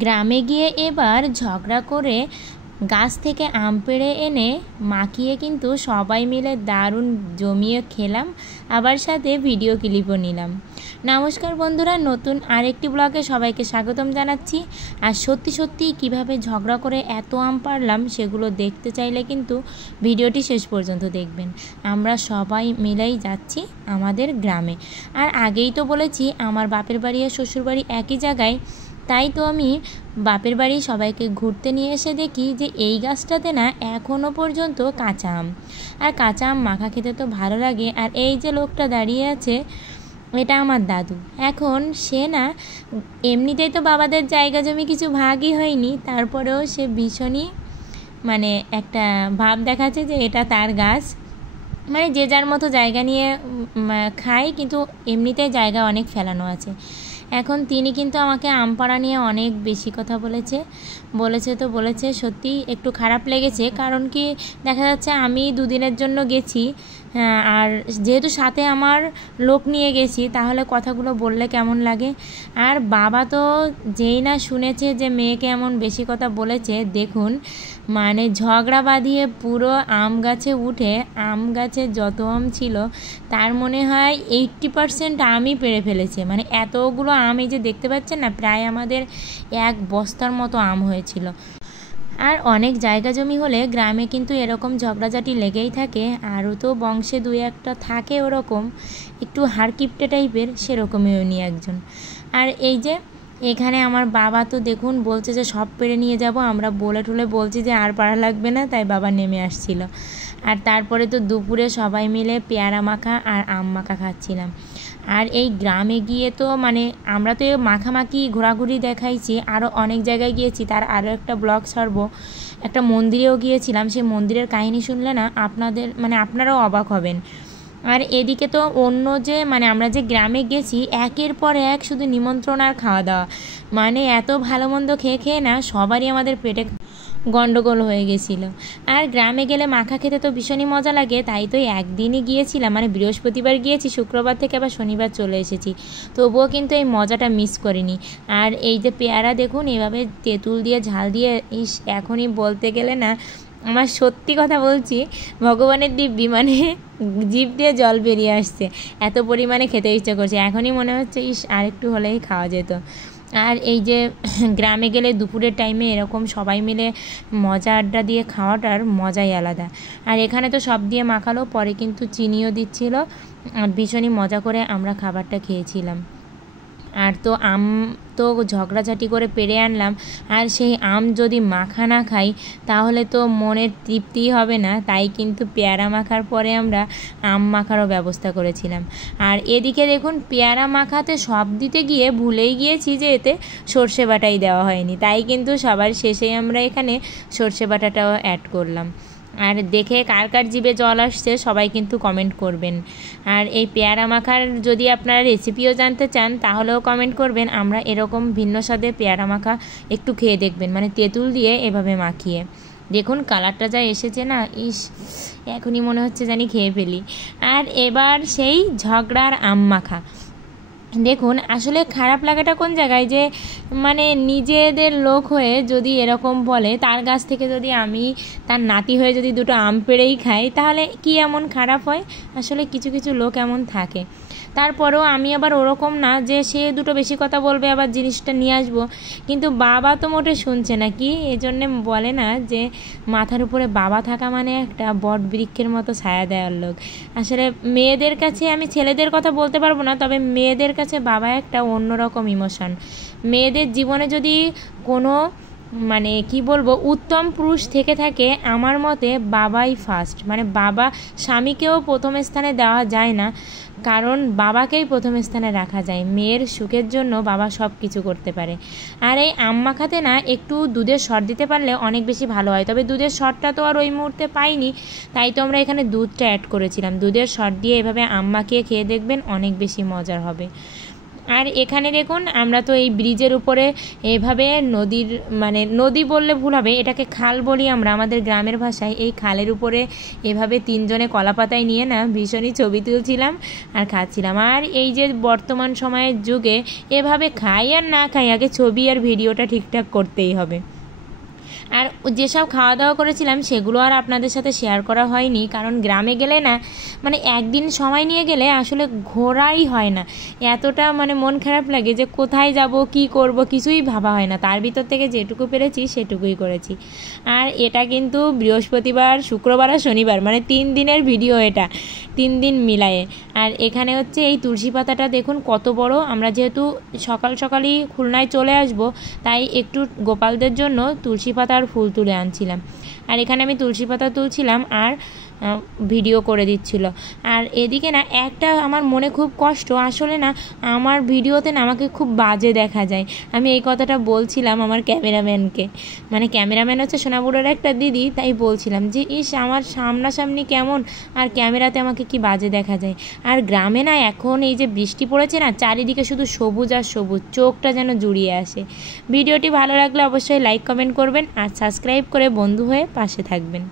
গ্রামে গিয়ে এবার ঝগড়া করে গাছ থেকে আম পেড়ে এনে মাখিয়ে কিন্তু সবাই মিলে দারুণ জমিয়ে খেলাম, আবার সাথে ভিডিও ক্লিপও নিলাম। নমস্কার বন্ধুরা, নতুন আরেকটি ব্লগে সবাইকে স্বাগতম জানাচ্ছি। আর সত্যি সত্যি কিভাবে ঝগড়া করে এত আম পারলাম সেগুলো দেখতে চাইলে কিন্তু ভিডিওটি শেষ পর্যন্ত দেখবেন। আমরা সবাই মিলেই যাচ্ছি আমাদের গ্রামে। আর আগেই তো বলেছি আমার বাপের বাড়ি আর শ্বশুরবাড়ি একই জায়গায়, তাই তো আমি বাপের বাড়ি সবাইকে ঘুরতে নিয়ে এসে দেখি যে এই গাছটাতে না এখনও পর্যন্ত কাঁচা আম, আর কাঁচা আম মাখা খেতে তো ভালো লাগে। আর এই যে লোকটা দাঁড়িয়ে আছে এটা আমার দাদু। এখন সে না এমনিতেই তো বাবাদের জায়গা জমি কিছু ভাগই হয়নি, তারপরেও সে ভীষণই মানে একটা ভাব দেখাচ্ছে যে এটা তার গাছ, মানে যে যার মতো জায়গা নিয়ে খায়, কিন্তু এমনিতেই জায়গা অনেক ফেলানো আছে। এখন তিনি কিন্তু আমাকে আম পাড়া নিয়ে অনেক বেশি কথা বলেছে সত্যি একটু খারাপ লেগেছে। কারণ কি দেখা যাচ্ছে আমি দুদিনের জন্য গেছি, আর যেহেতু সাথে আমার লোক নিয়ে গেছি তাহলে কথাগুলো বললে কেমন লাগে। আর বাবা তো যেই না শুনেছে যে মেয়েকে এমন বেশি কথা বলেছে, দেখুন মানে ঝগড়া বাঁধিয়ে পুরো আম গাছে উঠে আম গাছে যত আম ছিল তার মনে হয় 80% আমই পেড়ে ফেলেছে। মানে এতগুলো আম এই যে দেখতে পাচ্ছেন না, প্রায় আমাদের এক বস্তার মতো আম হয়েছিল। আর অনেক জায়গা জমি হলে গ্রামে কিন্তু এরকম ঝগড়াঝাটি লেগেই থাকে, আরও তো বংশে দুই একটা থাকে ওরকম একটু হাড়কিপটে টাইপের, সেরকমই উনি একজন। আর এই যে এখানে আমার বাবা তো দেখুন বলছে যে সব পেড়ে নিয়ে যাব, আমরা বলে ঠুলে বলছি যে আর পাড়া লাগবে না, তাই বাবা নেমে আসছিল। আর তারপরে তো দুপুরে সবাই মিলে পেয়ারা মাখা আর আম মাখা খাচ্ছিলাম। আর এই গ্রামে গিয়ে তো মানে আমরা তো মাখামাখি ঘোরাঘুরি দেখাইছি, আরও অনেক জায়গায় গিয়েছি, তার আরও একটা ব্লগ ছাড়বো। একটা মন্দিরেও গিয়েছিলাম, সেই মন্দিরের কাহিনী শুনলে না আপনারাও অবাক হবেন। আর এদিকে তো অন্য যে মানে আমরা যে গ্রামে গেছি একের পর এক শুধু নিমন্ত্রণ আর খাওয়া দাওয়া, মানে এত ভালো মন্দ খেয়ে খেয়ে না সবারই আমাদের পেটে গন্ডগোল হয়ে গেছিলো। আর গ্রামে গেলে মাখা খেতে তো ভীষণই মজা লাগে, তাই তো একদিনই গিয়েছিলাম, মানে বৃহস্পতিবার গিয়েছি, শুক্রবার থেকে আবার শনিবার চলে এসেছি, তবুও কিন্তু এই মজাটা মিস করিনি। আর এই যে পেয়ারা দেখুন এভাবে তেঁতুল দিয়ে ঝাল দিয়ে, এখনই বলতে গেলে না আমার সত্যি কথা বলছি ভগবানের দিব্যি মানে জিভ দিয়ে জল বেরিয়ে আসছে, এত পরিমাণে খেতে ইচ্ছে করছে। এখনই মনে হচ্ছে আরেকটু হলেই খাওয়া যেত। আর এই যে গ্রামে গেলে দুপুরের টাইমে এরকম সবাই মিলে মজা আড্ডা দিয়ে খাওয়াটার মজাই আলাদা। আর এখানে তো সব দিয়ে মাখালো, পরে কিন্তু চিনিও দিচ্ছিল, আর ভীষণই মজা করে আমরা খাবারটা খেয়েছিলাম। আর তো আম তো ঝগড়াঝাটি করে পেড়ে আনলাম, আর সেই আম যদি মাখা না খাই তাহলে তো মনের তৃপ্তিই হবে না, তাই কিন্তু পেয়ারা মাখার পরে আমরা আম মাখারও ব্যবস্থা করেছিলাম। আর এদিকে দেখুন পেয়ারা মাখাতে সব দিতে গিয়ে ভুলেই গিয়েছি যে এতে সর্ষে বাটাই দেওয়া হয়নি, তাই কিন্তু সবার শেষেই আমরা এখানে সর্ষে বাটাটাও অ্যাড করলাম। আর দেখে কার কার জিভে জল আসছে সবাই কিন্তু কমেন্ট করবেন। আর এই পেয়ারা মাখার যদি আপনারা রেসিপিও জানতে চান তাহলেও কমেন্ট করবেন। আমরা এরকম ভিন্ন স্বাদে পেয়ারা মাখা একটু খেয়ে দেখবেন, মানে তেঁতুল দিয়ে এভাবে মাখিয়ে দেখুন কালারটা যা এসেছে না, এখনই মনে হচ্ছে জানি খেয়ে ফেলি। আর এবার সেই ঝগড়ার আম মাখা দেখুন, আসলে খারাপ লাগাটা কোন জায়গায় যে মানে নিজেদের লোক হয়ে যদি এরকম বলে, তার গাছ থেকে যদি আমি তার নাতি হয়ে যদি দুটো আম পেড়েই খাই তাহলে কি এমন খারাপ হয়? আসলে কিছু কিছু লোক এমন থাকে। তারপরেও আমি আবার ওরকম না যে সে দুটো বেশি কথা বলবে আবার জিনিসটা নিয়ে আসবো, কিন্তু বাবা তো মোটে শুনছে না, কি এজন্যে বলে না যে মাথার উপরে বাবা থাকা মানে একটা বট বৃক্ষের মতো ছায়া দেওয়ার লোক। আসলে মেয়েদের কাছে, আমি ছেলেদের কথা বলতে পারবো না, তবে মেয়েদের কাছে বাবা একটা অন্যরকম ইমোশন। মেয়েদের জীবনে যদি কোনো মানে কি বলবো উত্তম পুরুষ থেকে থাকে আমার মতে বাবাই ফার্স্ট। মানে বাবা, স্বামীকেও প্রথম স্থানে দেওয়া যায় না, কারণ বাবাকেই প্রথম স্থানে রাখা যায়। মেয়ের সুখের জন্য বাবা সব কিছু করতে পারে। আর এই আম মাখাতে না একটু দুধের সর দিতে পারলে অনেক বেশি ভালো হয়, তবে দুধের সরটা তো আর ওই মুহূর্তে পাইনি, তাই তো আমরা এখানে দুধটা অ্যাড করেছিলাম। দুধের সর দিয়ে এভাবে আম মাখিয়ে খেয়ে দেখবেন, অনেক বেশি মজার হবে। আর এখানে দেখুন আমরা তো এই ব্রিজের উপরে এভাবে নদীর মানে নদী বললে ভুল হবে, এটাকে খাল বলি আমরা আমাদের গ্রামের ভাষায়। এই খালের উপরে এভাবে তিনজনে কলাপাতায় নিয়ে না ভীষণই ছবি তুলছিলাম আর খাচ্ছিলাম। আর এই যে বর্তমান সময়ের যুগে এভাবে খাই আর না খাই, আগে ছবি আর ভিডিওটা ঠিকঠাক করতেই হবে। আর যেসব খাওয়া দাওয়া করেছিলাম সেগুলো আর আপনাদের সাথে শেয়ার করা হয়নি, কারণ গ্রামে গেলে না মানে একদিন সময় নিয়ে গেলে আসলে ঘোরাই হয় না, এতটা মানে মন খারাপ লাগে যে কোথায় যাব কি করব কিছুই ভাবা হয় না। তার ভিতর থেকে যেটুকু পেরেছি সেটুকুই করেছি। আর এটা কিন্তু বৃহস্পতিবার, শুক্রবার আর শনিবার, মানে 3 দিনের ভিডিও, এটা 3 দিন মিলায়ে। আর এখানে হচ্ছে এই তুলসী পাতাটা দেখুন কত বড়। আমরা যেহেতু সকাল সকালই খুলনায় চলে আসব, তাই একটু গোপালদের জন্য তুলসী পাতা আর ফুল তুলে আনছিলাম। আর এখানে আমি তুলসী পাতা তুলছিলাম আর ভিডিও করে দিচ্ছিল। আর এদিকে না একটা আমার মনে খুব কষ্ট, আসলে না আমার ভিডিওতে না আমাকে খুব বাজে দেখা যায়। আমি এই কথাটা বলছিলাম আমার ক্যামেরাম্যানকে, মানে ক্যামেরাম্যান হচ্ছে সোনাপুরের একটা দিদি, তাই বলছিলাম যে ইস আমার সামনাসামনি কেমন আর ক্যামেরাতে আমাকে কি বাজে দেখা যায়। আর গ্রামে না এখন এই যে বৃষ্টি পড়েছে না, চারিদিকে শুধু সবুজ আর সবুজ, চোখটা যেন জুড়িয়ে আসে। ভিডিওটি ভালো লাগলে অবশ্যই লাইক কমেন্ট করবেন আর সাবস্ক্রাইব করে বন্ধু হয়ে পাশে থাকবেন।